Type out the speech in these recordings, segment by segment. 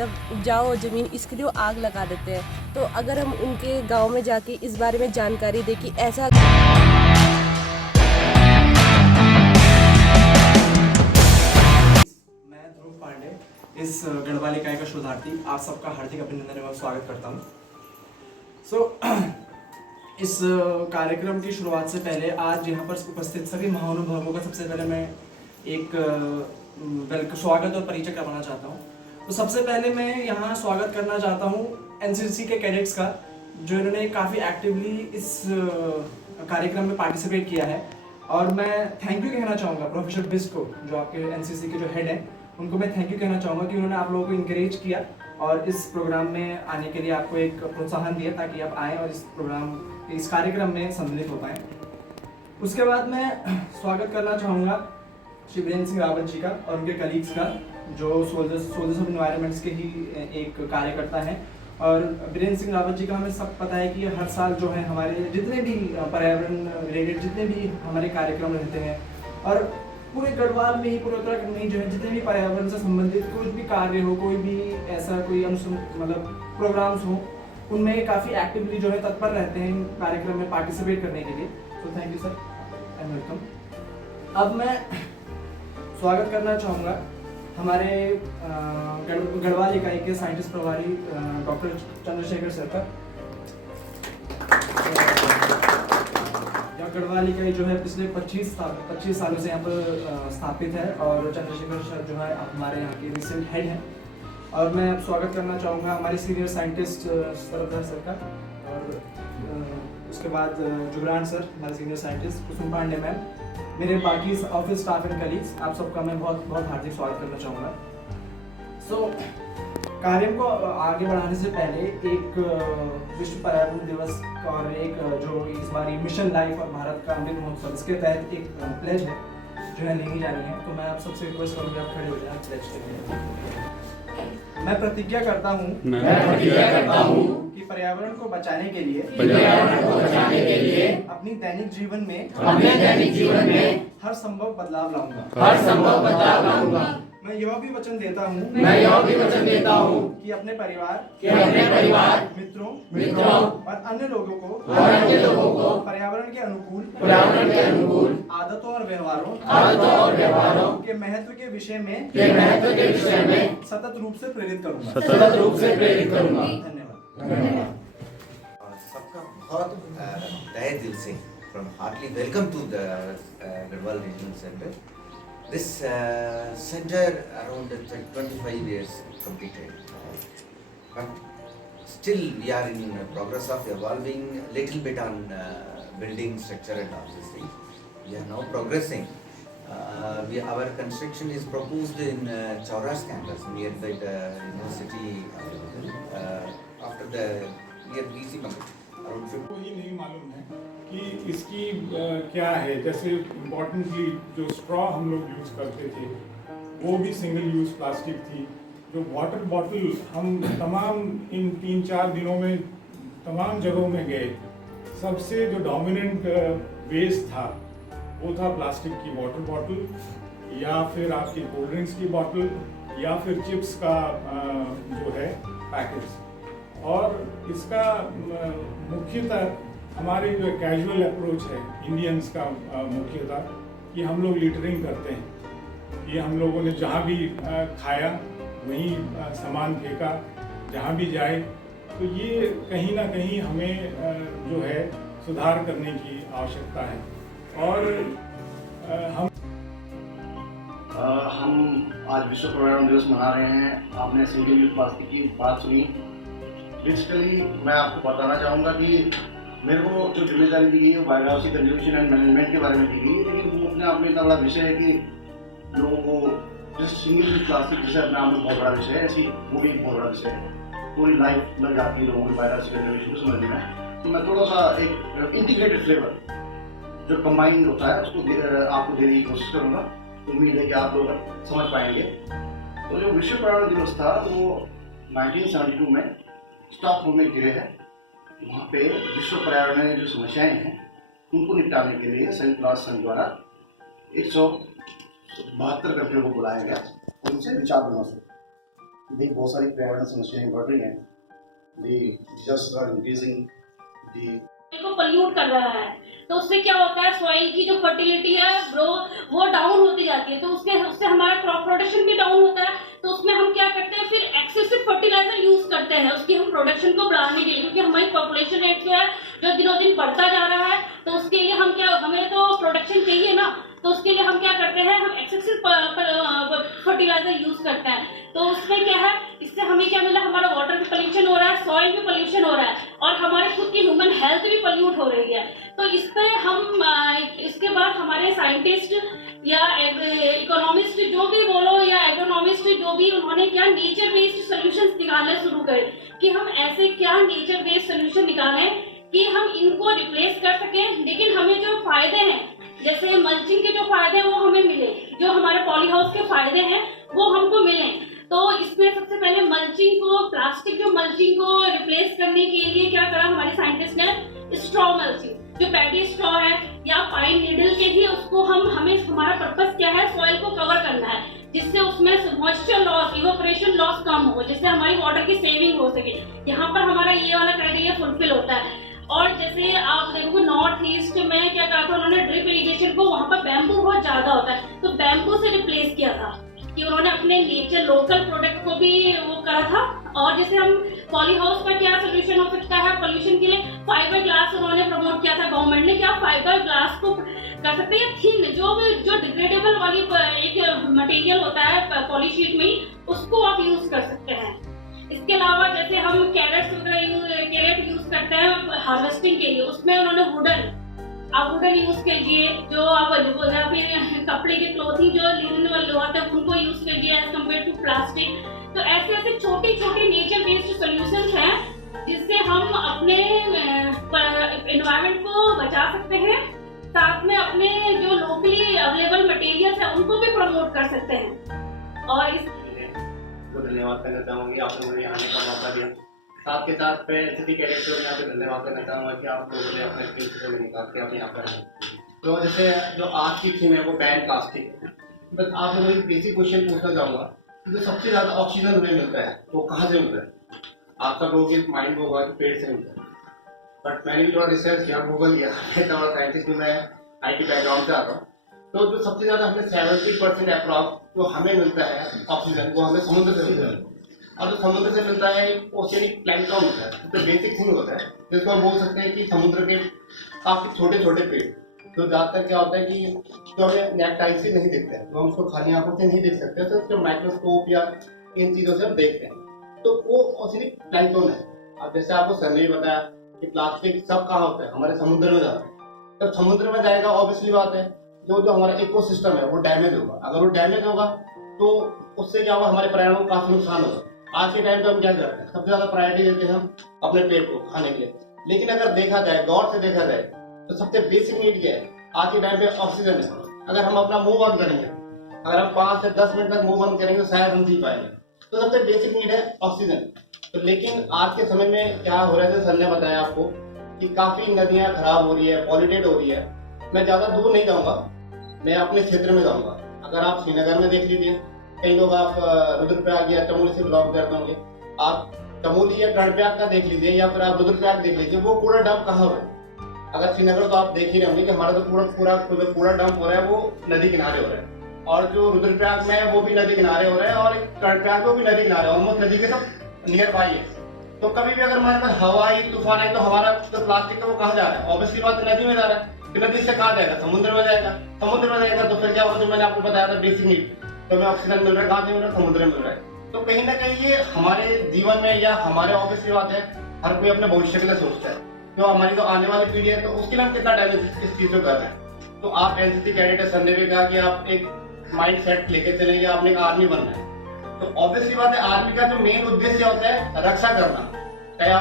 मतलब उपजाऊ ज़मीन इसके लिए वो आग लगा देते हैं। तो अगर हम उनके गांव में जाके इस बारे में जानकारी दें कि ऐसा मैं ध्रुव पांडे इस गढ़वाल इकाई का शोधार्थी आप सबका हार्दिक अभिनंदन एवं स्वागत करता हूँ। इस कार्यक्रम की शुरुआत से पहले आज यहाँ पर उपस्थित सभी महानुभावों का सबसे पहले मैं एक स्वागत और परिचय करवाना चाहता हूँ। तो सबसे पहले मैं यहाँ स्वागत करना चाहता हूँ एनसीसी के कैडेट्स का, जो इन्होंने काफ़ी एक्टिवली इस कार्यक्रम में पार्टिसिपेट किया है। और मैं थैंक यू कहना चाहूँगा प्रोफेसर बिस्ट को, जो आपके एनसीसी के जो हेड हैं, उनको मैं थैंक यू कहना चाहूँगा कि उन्होंने आप लोगों को इंकरेज किया और इस प्रोग्राम में आने के लिए आपको एक प्रोत्साहन दिया ताकि आप आएँ और इस कार्यक्रम में सम्मिलित हो पाएँ। उसके बाद मैं स्वागत करना चाहूँगा श्री वीरेंद्र सिंह रावत जी का और उनके कलीग्स का, जो सोल्जर्स ऑफ इन्वायरमेंट्स के ही एक कार्यकर्ता हैं। और वीरेंद्र सिंह रावत जी का हमें सब पता है कि हर साल जो है हमारे जितने भी पर्यावरण रिलेटेड जितने भी हमारे कार्यक्रम रहते हैं और पूरे गढ़वाल में ही, पूरे उत्तराखंड में ही जो है जितने भी पर्यावरण से संबंधित कोई भी कार्य हो, कोई भी ऐसा कोई मतलब प्रोग्राम्स हो, उनमें काफ़ी एक्टिवली जो है तत्पर रहते हैं कार्यक्रम में पार्टिसिपेट करने के लिए। तो thank you sir and welcome. अब मैं स्वागत करना चाहूँगा हमारे गढ़वाल इकाई के साइंटिस्ट प्रभारी डॉक्टर चंद्रशेखर सर का। गढ़वाल इकाई जो है पिछले 25 सालों से यहाँ पर स्थापित है और चंद्रशेखर सर जो है हमारे यहाँ के रिसेंट हेड हैं। और मैं अब स्वागत करना चाहूँगा हमारे सीनियर साइंटिस्ट सरदार सर का, और उसके बाद जुगरान सर हमारे सीनियर साइंटिस्ट, कुसुम पांडे मैम, मेरे बाकी ऑफिस स्टाफ एंड कलीग्स, आप सबका मैं बहुत बहुत हार्दिक स्वागत करना चाहूँगा। कार्य को आगे बढ़ाने से पहले एक विश्व पर्यावरण दिवस और एक जो इस बार मिशन लाइफ और भारत का अमृत महोत्सव, इसके तहत एक प्लेज है जो है लेनी जानी है। तो मैं आप सबसे रिक्वेस्ट करूँगा आप खड़े हो जाए प्लेज के लिए। मैं प्रतिज्ञा करता हूँ कि पर्यावरण को बचाने के लिए अपनी दैनिक जीवन में हर संभव बदलाव लाऊंगा। मैं यह भी वचन देता हूँ कि अपने परिवार, मित्रों और अन्य लोगों को पर्यावरण के अनुकूल आदतों और व्यवहारों के महत्व के विषय में सतत रूप से प्रेरित करूंगा। धन्यवाद। सबका बहुत तहे दिल से from heartily welcome to the Garhwal Regional Center. This center around 25 years completed, but still we are in progress of evolving little bit on building structure and all these things. We are now progressing. Our construction is proposed in Chauras campus near the university after the near BC market. को ही नहीं मालूम है कि इसकी क्या है। जैसे importantly जो स्ट्रॉ हम लोग यूज़ करते थे वो भी सिंगल यूज़ प्लास्टिक थी। जो वाटर बॉटल हम तमाम इन 3-4 दिनों में तमाम जगहों में गए, सबसे जो डोमिनेंट वेस्ट था वो था प्लास्टिक की वाटर बॉटल, या फिर आपकी कोल्ड ड्रिंक्स की बॉटल, या फिर चिप्स का जो है पैकेट्स। और इसका मुख्यतः हमारे जो कैजुअल अप्रोच है इंडियंस का मुख्यतः कि हम लोग लिटरिंग करते हैं। ये हम लोगों ने जहाँ भी खाया वहीं सामान फेंका, जहाँ भी जाए। तो ये कहीं ना कहीं हमें जो है सुधार करने की आवश्यकता है। और हम आज विश्व पर्यावरण दिवस मना रहे हैं। आपने सिंगल यूज प्लास्टिक की बात सुनी। बेसिकली मैं आपको बताना चाहूँगा कि मेरे को जो जिम्मेदारी दी गई है बायोडाइवर्सिटी कंजर्वेशन एंड मैनेजमेंट के बारे में दी गई है, लेकिन वो अपने आप में इतना बड़ा विषय है कि लोगों को जैसे सिंगल यूज प्लास्टिक विषय अपने आप में बहुत बड़ा विषय है, ऐसी वो भी एक बहुत बड़ा विषय है। पूरी लाइफ लग जाती है लोगों को बायोडाइवर्सिटी कंजर्वेशन को समझने में। तो मैं थोड़ा सा एक इंटीग्रेटेड फ्लेवर जो कंबाइंड होता है उसको आपको देने की कोशिश करूँगा। उम्मीद है कि आप लोग समझ पाएंगे। तो जो विश्व पर्यावरण दिवस था वो 1972 में स्टॉकहोम में गिरे है। वहाँ पे विश्व पर्यावरण में जो समस्याएं हैं उनको निपटाने के लिए संयुक्त राष्ट्र संघ द्वारा 172 कंट्रियों को बुलाया गया, उनसे विचार विमर्श। भी बहुत सारी पर्यावरण समस्याएं बढ़ रही हैं, दी डिजास्टर आर इंक्रीजिंग, दी को पल्यूट कर रहा है, तो उससे क्या होता है, सॉइल की जो फर्टिलिटी है वो डाउन होती जाती है, तो उससे हमारा क्रॉप प्रोडक्शन भी डाउन होता है। तो उसमें हम क्या करते हैं, फिर एक्सेसिव फर्टिलाइजर यूज करते हैं उसकी हम प्रोडक्शन को बढ़ाने के लिए, क्योंकि हमारी पॉपुलेशन रेट जो है जो दिनों दिन बढ़ता जा रहा है, तो उसके लिए हमें तो प्रोडक्शन चाहिए ना, तो उसके लिए हम क्या करते हैं, हम एक्सेसिव फर्टिलाइजर यूज करते हैं। तो उसमें क्या है, इससे हमें क्या मिला, हमारा वाटर भी पोल्यूशन हो रहा है, सॉइल भी पोल्यूशन हो रहा है, और हमारे खुद की ह्यूमन हेल्थ भी पोल्यूट हो रही है। तो इस पे हम इसके बाद हमारे साइंटिस्ट या इकोनॉमिस्ट जो भी बोलो या एग्रोनॉमिस्ट जो भी, उन्होंने क्या नेचर बेस्ड सोल्यूशंस निकालने शुरू करे कि हम ऐसे क्या नेचर बेस्ड सोल्यूशन निकालें कि हम इनको रिप्लेस कर सकें, लेकिन हमें जो फायदे हैं, जैसे मल्चिंग के जो फायदे हैं वो हमें मिले, जो हमारे पॉली हाउस के फायदे हैं वो हमको मिले। तो इसमें सबसे पहले मल्चिंग को, प्लास्टिक जो मल्चिंग को रिप्लेस करने के लिए क्या करा हमारे साइंटिस्ट ने, स्ट्रॉ मल्चिंग, जो पैडी स्ट्रॉ है या पाइन नीडल के ही, उसको हमें हमारा पर्पस क्या है, सॉइल को कवर करना है, जिससे उसमें मॉइस्चर लॉस, इवोपरेशन लॉस कम हो, जिससे हमारी वाटर की सेविंग हो सके। यहाँ पर हमारा ये वाला क्राइटेरिया फुलफिल होता है। और जैसे आप देखोगे नॉर्थ ईस्ट में क्या कहा था उन्होंने, ड्रिप इरिगेशन को, वहाँ पर बैम्बू बहुत ज्यादा होता है, तो बैम्बू से रिप्लेस किया था कि उन्होंने अपने नेचर लोकल प्रोडक्ट को भी वो करा था। और जैसे हम पॉली हाउस का क्या सोल्यूशन हो सकता है पोल्यूशन के लिए, फाइबर ग्लास उन्होंने प्रमोट किया था गवर्नमेंट ने, क्या फाइबर ग्लास को कर सकते हैं थिन, जो डिग्रेडेबल वाली एक मटेरियल होता है पॉलीशीट में ही, उसको आप यूज कर सकते हैं। इसके अलावा जैसे हम कैरेट यूज करते हैं हार्वेस्टिंग के लिए, उसमें उन्होंने वुडन यूज कीजिए, जो आप या फिर कपड़े की क्लोथिंग जो लिनन वाले होते हैं उनको यूज कीजिए एज कम्पेयर टू प्लास्टिक। तो ऐसे ऐसे छोटे छोटे नेचर बेस्ड सोल्यूशंस हैं जिससे हम अपने एनवायरनमेंट को बचा सकते हैं, साथ में अपने जो लोकली अवेलेबल मटेरियल्स है उनको भी प्रमोट कर सकते हैं। और इस तो धन्यवाद करना चाहूँगी, आपने मुझे आने का मौका दिया। साथ के साथ मैं एनसीसी कैडेट्स को यहाँ पे धन्यवाद करना चाहूँगा कि आप लोगों ने अपने स्किल्स को निकाल के आप यहाँ पर आए। तो जैसे जो आज की थीम है वो बैन प्लास्टिक है, बस आप लोगों को बेसिक क्वेश्चन पूछना चाहूँगा कि जो सबसे ज़्यादा ऑक्सीजन हमें मिलता है वो कहाँ से मिलता है? आपका लोग ये माइंड होगा कि पेड़ से मिलता है, बट मैंने भी थोड़ा रिसर्च किया, गूगल किया, थोड़ा साइंटिस्ट भी, मैं IT बैकग्राउंड से आता हूँ। तो जो सबसे ज़्यादा हमें 70% अप्रॉक्स जो हमें मिलता है ऑक्सीजन, वो हमें समुद्र से मिलता है। और जो समुद्र से मिलता है ओशियनिक प्लैंकटन होता है, तो बेसिक थिंग होता है जिसको हम बोल सकते हैं कि समुद्र के काफ़ी छोटे छोटे पेड़, तो ज़्यादातर क्या होता है कि जो हमें नेक्ट आई से नहीं दिखते हैं, तो हम उसको खाली आंखों से नहीं देख सकते, तो उसको माइक्रोस्कोप या इन चीज़ों से हम देखते हैं, तो वो ओशियनिक प्लैंकटन है। अब जैसे आपको सर ने भी बताया कि प्लास्टिक सब कहाँ होता है, हमारे समुद्र में जाता है। जब समुद्र में जाएगा ऑब्वियसली बात है जो हमारा इकोसिस्टम है वो डैमेज होगा। अगर वो डैमेज होगा तो उससे क्या होगा, हमारे पर्यावरण को काफी नुकसान होगा। आज के टाइम पे हम क्या करते हैं, सबसे ज्यादा प्रायोरिटी देते हैं हम अपने पेट को खाने के लिए, लेकिन अगर देखा जाए, गौर से देखा जाए, तो सबसे बेसिक नीड क्या है आज के टाइम पे, ऑक्सीजन है। अगर हम अपना मुंह बंद करेंगे, अगर हम 5 से 10 मिनट तक मुंह बंद करेंगे तो शायद हम जी पाएंगे, तो सबसे बेसिक नीड है ऑक्सीजन। तो लेकिन आज के समय में क्या हो रहा है, सर ने बताया आपको कि काफी नदियां खराब हो रही है, पॉल्यूटेड हो रही है। मैं ज्यादा दूर नहीं जाऊंगा, मैं अपने क्षेत्र में जाऊंगा। अगर आप श्रीनगर में देख लीजिए, कई लोग आप रुद्रप्रयाग या चमोली से बिलोंग करते होंगे, आप चमोली या कर्णप्रयाग का देख लीजिए या फिर आप रुद्रप्रयाग देख लीजिए, वो कूड़ा डंप कहाँ हो रहा है। अगर श्रीनगर तो आप देख ही रहे होंगे कि हमारा तो पूरा डंप हो रहा है वो नदी किनारे हो रहा है, और जो रुद्रप्रयाग में है वो भी नदी किनारे हो रहा है, और कर्णप्रयाग में भी नदी किनारे, ऑलमोस्ट नदी के सब नियर बाई है। तो कभी भी अगर हमारे पास हवाई तूफान है तो हमारा जो प्लास्टिक है वो कहाँ जा रहा है, ऑब्वियसली बात नदी में जा रहा है। फिर नदी से कहाँ जाएगा, समुद्र में जाएगा। समुद्र में जाएगा तो फिर क्या होगा, जो मैंने आपको बताया था बेसिक नीड, तो हमें ऑक्सीजन मिल रहा है, कहाँ से मिल रहा है, समुद्र में मिल रहा है। तो कहीं ना कहीं ये हमारे जीवन में या हमारे ऑब्वियसली बात है, हर कोई अपने भविष्य के लिए सोचता है, तो हमारी तो आने वाली पीढ़ी है, तो उसके लिए हम कितना डैमेज इस चीज को कर रहे हैं। तो आप एनसीसी कैडेट सर ने भी कहा कि आप एक माइंड सेट लेके चलेंगे, आपने एक आर्मी बनना है। तो ऑब्वियसली बात है, आर्मी का जो मेन उद्देश्य होता है रक्षा करना, चाहे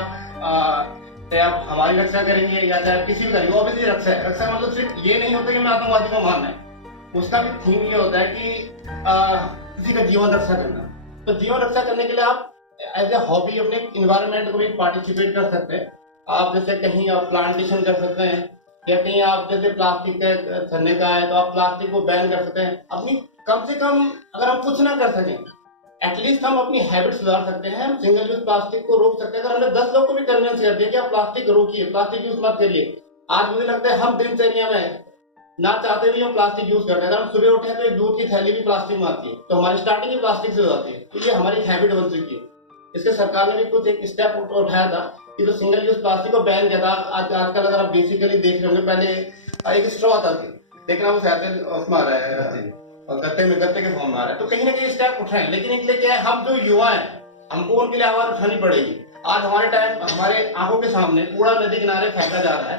आप हमारी रक्षा करेंगे या चाहे किसी भी करेंगे, ऑब्वियसली रक्षा है। रक्षा मतलब सिर्फ ये नहीं होता कि मैं आतंकवादी को मारना है, उसका भी थीम ये होता है कि किसी का जीवन रक्षा करना। तो जीवन रक्षा करने के लिए आप एज ए हॉबी अपने इन्वायरमेंट को भी पार्टिसिपेट कर सकते हैं। आप जैसे कहीं आप प्लांटेशन कर सकते हैं, या कहीं आप जैसे प्लास्टिक का छन्ने का है तो आप प्लास्टिक को बैन कर सकते हैं। अपनी कम से कम अगर हम कुछ ना कर सकें एटलीस्ट हम अपनी हैबिट सुधार सकते हैं, हम सिंगल यूज प्लास्टिक को रोक सकते हैं। अगर हमने 10 लोग को भी कन्विंस कर दिया कि आप प्लास्टिक रोकिए, प्लास्टिक यूज मत करिए, आज मुझे लगता है हम दिनचर्या में ना चाहते भी हम प्लास्टिक यूज करते हैं। अगर हम सुबह उठे तो एक दूध की थैली भी प्लास्टिक में आती है, तो हमारी स्टार्टिंग ही प्लास्टिक से हो जाती है, तो ये हमारी हैबिट बन चुकी है। इसके सरकार ने भी कुछ एक स्टेप उठाया था कि जो सिंगल यूज प्लास्टिक को बैन किया था। आजकल अगर आप बेसिकली देख रहे होंगे, पहले एक स्ट्रॉ आता था, लेकिन अब उसमें आ रहा है और गत्ते के फॉर्म में आ रहा है, तो कहीं ना कहीं स्टेप उठाए। लेकिन इसलिए क्या है, हम जो युवा हैं हमको उनके लिए आवाज उठानी पड़ेगी। आज हमारे आंखों के सामने कूड़ा नदी किनारे फेंका जा रहा है,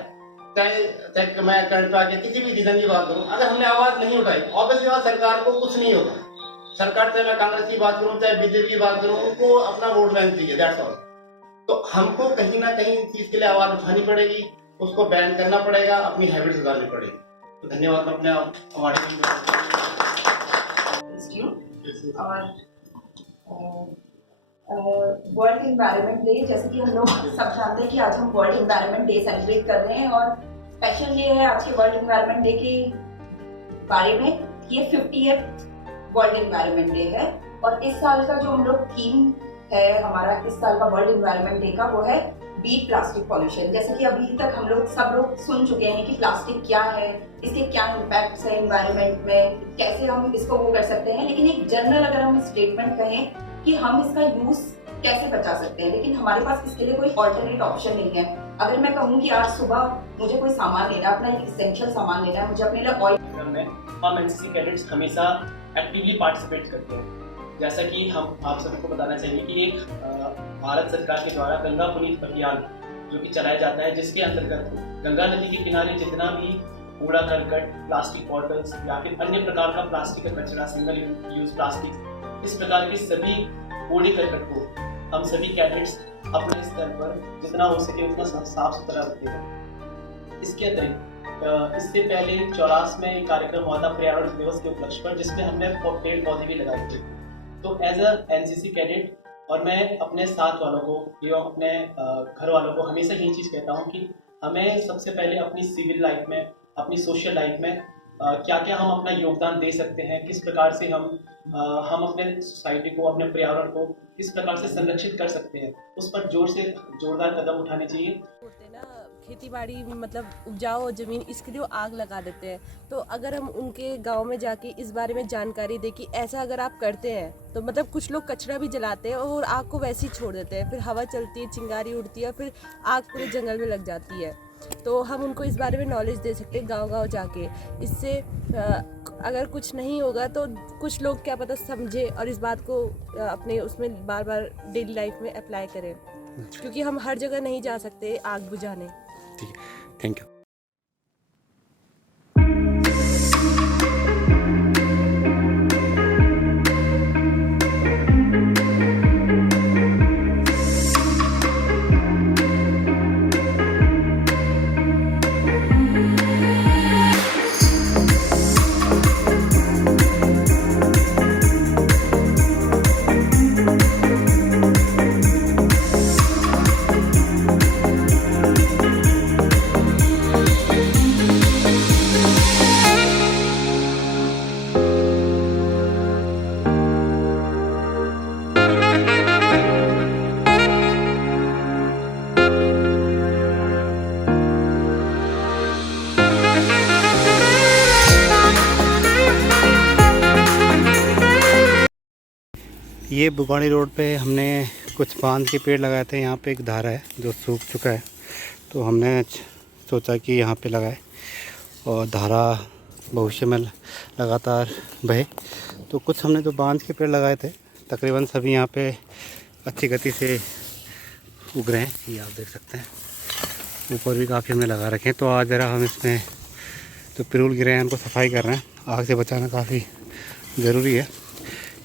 चाहे मैं करंट पे आके किसी भी रीजन की बात करूं, अगर हमने आवाज नहीं उठाई ऑब्वियसली बात सरकार को कुछ नहीं होगा। सरकार चाहे मैं कांग्रेस की बात करूं चाहे बीजेपी की बात करूं, उनको अपना वोट बैंक चाहिए, दैट्स ऑल। तो हमको कहीं ना कहीं इस चीज के लिए आवाज उठानी पड़ेगी, उसको बैन करना पड़ेगा, अपनी हैबिट सुधारनी पड़ेगी। तो धन्यवाद अपने और वर्ल्ड इन्वायरमेंट डे, जैसे कि हम लोग सब जानते हैं कि आज हम वर्ल्ड इन्वायरमेंट डे सेलिब्रेट कर रहे हैं, और स्पेशल ये है आज के वर्ल्ड इन्वायरमेंट डे के बारे में, ये 50th वर्ल्ड इन्वायरमेंट डे है। और इस साल का जो हम लोग थीम है हमारा इस साल का वर्ल्ड इन्वायरमेंट डे का, वो है बीट प्लास्टिक पॉल्यूशन। जैसे कि अभी तक हम लोग सब लोग सुन चुके हैं कि प्लास्टिक क्या है, इसके क्या इम्पैक्ट्स है इन्वायरमेंट में, कैसे हम इसको वो कर सकते हैं। लेकिन एक जनरल अगर हम स्टेटमेंट कहें कि हम इसका यूज कैसे बचा सकते हैं, लेकिन हमारे पास इसके लिए कोई ऑल्टरनेट ऑप्शन नहीं है। अगर मैं कहूँ कि आज सुबह मुझे कोई सामान लेना है, अपना एक इसेंशियल सामान लेना है, मुझे अपने लिए ऑयल, हम एनसीसी कैडेट्स हमेशा एक्टिवली पार्टिसिपेट करते हैं। जैसा कि हम आप सबको बताना चाहिए कि एक भारत सरकार के द्वारा गंगा पुनीत अभियान जो कि चलाया जाता है, जिसके अंतर्गत गंगा नदी के किनारे जितना भी कूड़ा करकट, प्लास्टिक बॉटल्स या फिर अन्य प्रकार का प्लास्टिक का कचरा, सिंगल यूज प्लास्टिक, इस प्रकार के सभी कूड़े करकट को हम सभी कैडेट्स अपने स्तर पर जितना हो सके उतना साफ सुथरा रखते हैं। इसके अतिरिक्त इससे पहले 84 में एक कार्यक्रम हुआ था पर्यावरण दिवस के उपलक्ष्य पर, जिसमें हमने पेड़ पौधे भी लगाए थे। तो एज अ एनसीसी कैडेट और मैं अपने साथ वालों को एवं अपने घर वालों को हमेशा यही चीज़ कहता हूँ कि हमें सबसे पहले अपनी सिविल लाइफ में, अपनी सोशल लाइफ में क्या क्या हम अपना योगदान दे सकते हैं, किस प्रकार से हम अपने सोसाइटी को, अपने पर्यावरण को किस प्रकार से संरक्षित कर सकते हैं, उस पर जोरदार कदम उठाने चाहिए। खेती बाड़ी मतलब उपजाऊ ज़मीन, इसके लिए आग लगा देते हैं। तो अगर हम उनके गांव में जाके इस बारे में जानकारी दें कि ऐसा अगर आप करते हैं, तो मतलब कुछ लोग कचरा भी जलाते हैं और आग को वैसे ही छोड़ देते हैं, फिर हवा चलती है, चिंगारी उड़ती है, फिर आग पूरे जंगल में लग जाती है। तो हम उनको इस बारे में नॉलेज दे सकते हैं गांव-गांव जाके। इससे अगर कुछ नहीं होगा तो कुछ लोग क्या पता समझे और इस बात को अपने उसमें बार बार डेली लाइफ में अप्लाई करें, क्योंकि हम हर जगह नहीं जा सकते आग बुझाने। ठीक है, थैंक यू। ये बुगाड़ी रोड पे हमने कुछ बांध के पेड़ लगाए थे। यहाँ पे एक धारा है जो सूख चुका है, तो हमने सोचा कि यहाँ पे लगाए और धारा भविष्य में लगातार बहे। तो कुछ हमने जो बांध के पेड़ लगाए थे तकरीबन सभी यहाँ पे अच्छी गति से उग रहे हैं, ये आप देख सकते हैं। ऊपर भी काफ़ी हमने लगा रखे हैं। तो आज ज़रा हम इसमें जो पिरूल गिरे हैं उनको सफाई कर रहे हैं। आग से बचाना काफ़ी ज़रूरी है।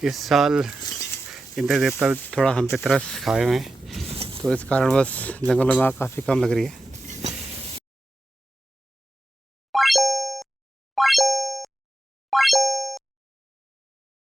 इस साल इंद्र देवता थोड़ा हम पे तरस खाए हुए हैं, तो इस कारण बस जंगलों में आग काफ़ी कम लग रही है।